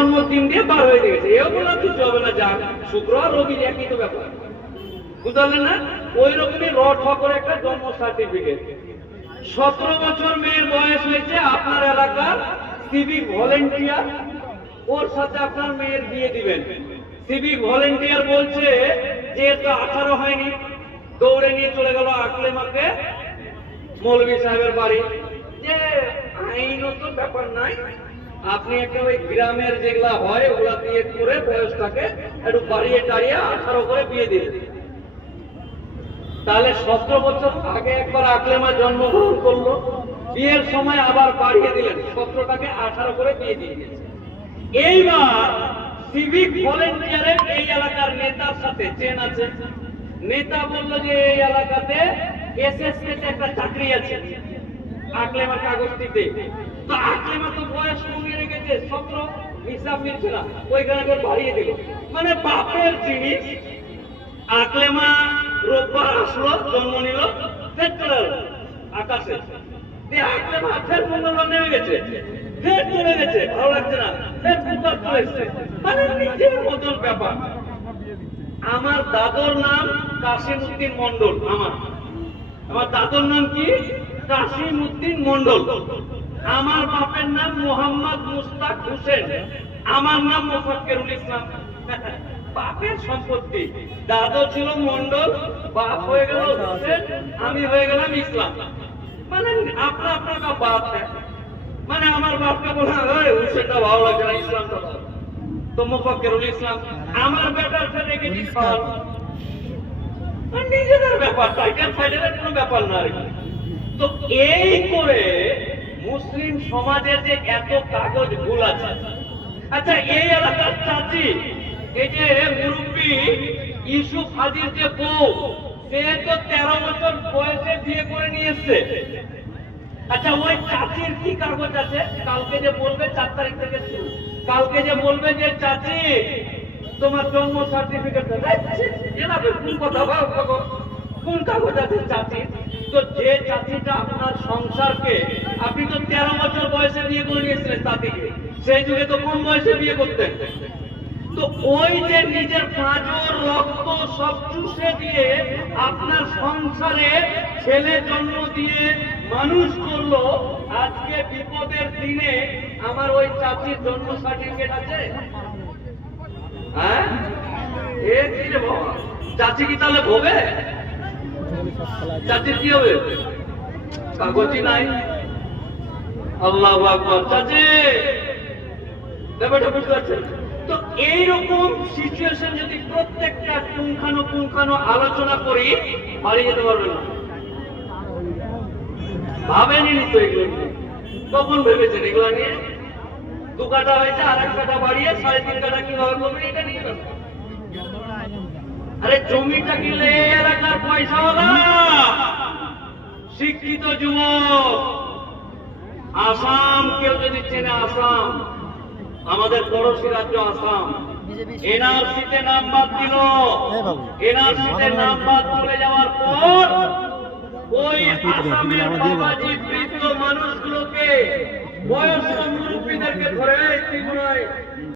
জন্মদিন দিয়ে পার হয়ে গেছে, এও বলা কিছু হবে না, যাক শুক্র আর রবি একই তো ব্যাপার, বুঝলেন না? ওই রকমই করে একটা জন্ম সার্টিফিকেট। 17 বছর মেয়ের বয়স হয়েছে, আপনার এলাকার সিভিক ভলেন্টিয়ার ওর সাথে আপনার মেয়ের বিয়ে দিবেন। সিভিক ভলেন্টিয়ার বলছে যে এটা 18 হয়নি, দৌড়ে নিয়ে চলে গেল আকলেমাকে মৌলভী সাহেবের বাড়ি, যে আইনত ব্যাপার নাই, আপনি একটা ওই গ্রামের যেগুলা হয় ওগুলা দিয়ে করে বয়সটাকে একটু বাড়িয়ে টাড়িয়ে 18 করে বিয়ে দিয়ে দিন। তাহলে 17 বছর আগে একবার আকলেমা জন্মগ্রহণ করলো, বিয়ের সময় আবার বাড়িয়ে দিলেন, 17টাকে 18 করে বিয়ে দিয়ে দিয়েছে। এইবার সিভিক ভলেন্টিয়ারের এই এলাকার নেতার সাথে চেন আছে, নেতা বলল যে এই এলাকাতে এসএসকে একটা চাকরি আছে, আকলেমার কাগজ দিতে। তো আকলেমা তো বয়স কমিয়ে রেখেছে, 17 হিসাব মিলছে না, ওইখানে বাড়িয়ে দিল। মানে বাপের জিনিস। আকলেমা রোববার আসলো, জন্ম নিল, ফের চলে এলো আকাশে, আকলেমা ফের মঙ্গলবার নেমে গেছে, ফের চলে গেছে, ভালো লাগছে না, ফের বুধবার চলে এসছে। মানে নিজের মতন ব্যাপার। আমার দাদুর নাম কাসিমউদ্দিন মন্ডল, আমার দাদুর নাম কি? কাসিমউদ্দিন মন্ডল। আমার বাপের নাম মোহাম্মদ মুস্তাক হোসেন, আমার নাম মোফাক্কেরুল ইসলাম। বাপের সম্পত্তি, দাদু ছিল মন্ডল, বাপ হয়ে গেল হোসেন, আমি হয়ে গেলাম ইসলাম। মানে আপনার আপনার বাপ, মানে আমার বাপকে বলা হয় হোসেনটা ভালো লাগে না, ইসলামটা ভালো, তো মোফাক্কেরুল ইসলাম। আমার বেটার ফেলে গেছি ফল, নিজেদের ব্যাপার, টাইটেল ফাইটেলের কোনো ব্যাপার না। তো এই করে মুসলিম সমাজের যে এত কাগজ ভুল আছে। আচ্ছা, এই এলাকার চাচি, এই যে মুরব্বী ইউসুফ হাজির যে বউ, সে তো 13 বছর বয়সে বিয়ে করে নিয়ে এসছে। আচ্ছা, ওই চাচির কি কাগজ আছে? কালকে যে বলবে 4 তারিখ থেকে, কালকে যে বলবে যে চাচি তোমার জন্ম সার্টিফিকেট কোন কথা ভাবো, কোন কাগজ আছে চাচির? তো যে চাচিটা আপনার সংসারকে, আপনি তো 13 বছর বয়সে বিয়ে করে নিয়েছিলেন চাচিকে, সেই যুগে তো কোন বয়সে বিয়ে করতেন? তো ওই যে নিজের পাঁজর রক্ত সব চুষে দিয়ে আপনার সংসারে ছেলে জন্ম দিয়ে মানুষ করলো, আজকে বিপদের দিনে আমার ওই চাচির জন্ম সার্টিফিকেট আছে? হ্যাঁ, চাচি কি তাহলে ভোগে? চাচির কি হবে? কাগজই নাই। আল্লাহু আকবার। চাচি ব্যাপারটা বুঝতে পারছেন তো? এইরকম সিচুয়েশন যদি প্রত্যেকটা পুঙ্খানো আলোচনা করি, বাড়ি যেতে পারবেন না। ভাবেনি তো এগুলো নিয়ে, কখন ভেবেছেন এগুলো নিয়ে? 2 কাঠা হয়েছে, আর 1 কাঠা বাড়িয়ে 3.5 কাঠা কিভাবে করবেন এটা নিয়ে। আরে জমিটা কিনলে এলাকার পয়সাওয়ালা শিক্ষিত যুবক, আসাম কেউ যদি চেনে, আসাম আমাদের পড়োশী রাজ্য আসাম, এনআরসিতে নাম বাদ দিল। এনআরসিতে নাম বাদ চলে যাওয়ার পর ওই আসামের বাবাজি বৃদ্ধ মানুষগুলোকে, বয়স্ক মুরব্বীদেরকে ধরে